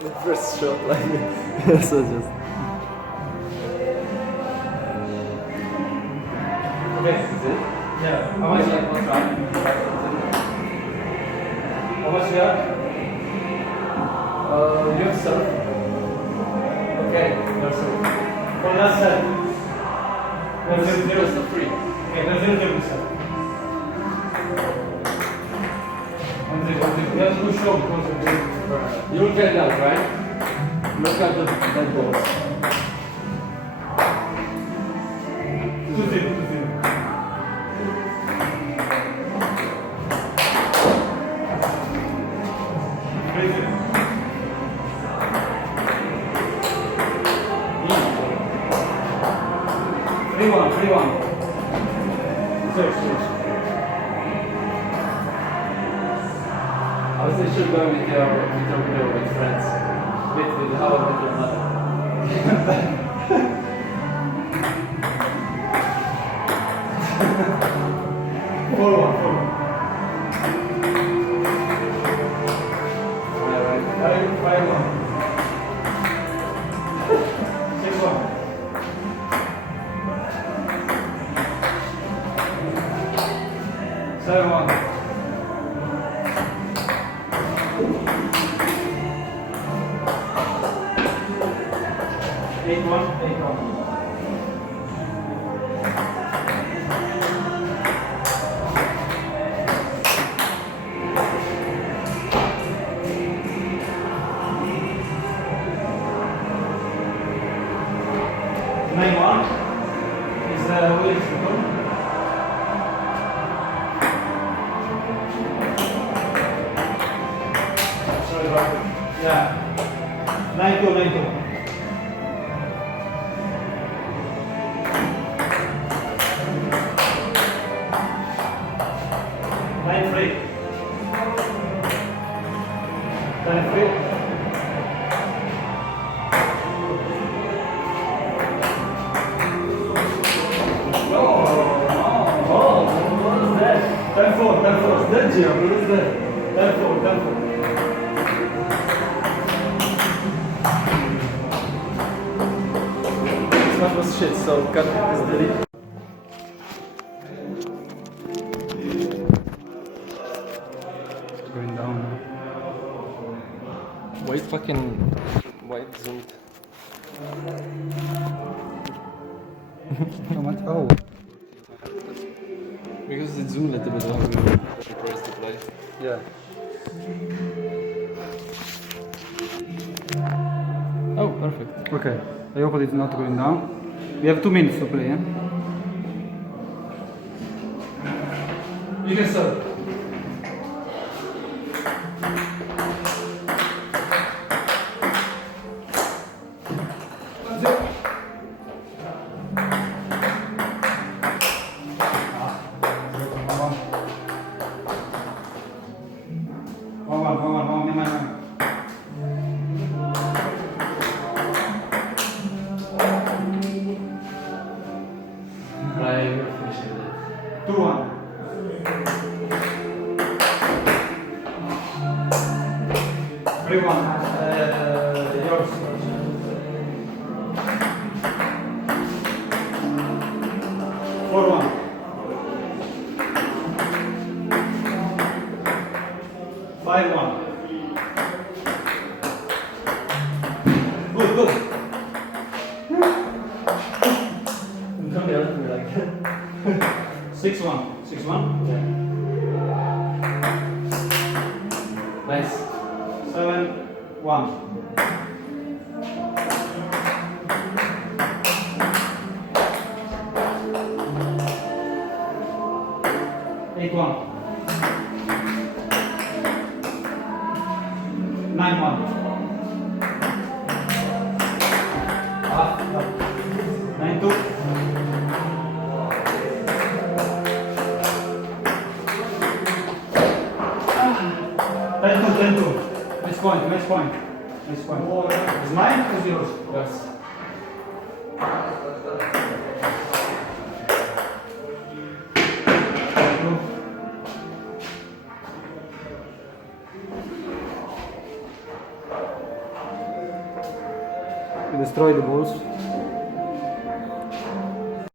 The first shot, like, so just. Okay. Is it? Yeah. How much? Like one try. How much you have? You serve. Okay. No, sir. For last set. Just a free. Okay, let's do this. You have to show because You'll get it out, right? Look at the dead balls. 2-0. Three one. Search. I was thinking you should go with your friends. With how I met your mother. 4-1. Alright. 5-1. 6-1. 7-1. 8-1. 9-1 is Willis Button. Sorry about it. Yeah. 9-2. 9-3. 10-3. Oh, what was that? 10-4. That jump, what is that? 10-4. This one was shit, so cut this delete. Going down. Wait, wait, zoomed. How much? Oh. Because it zoomed a little bit when we pressed the play. Yeah. Oh, perfect. Okay. I hope it's not going down. We have 2 minutes to play, eh? You can serve. Right, we're finishing it. 2-1. Everyone, yours. 4-1. 5-1. Good. Come here, let me like 6-1. 6-1. Nice. 7-1. 8-1. 9-1. 9-2. 10-2. Match point. Match point. Is mine or is yours? Yes. We destroy the balls.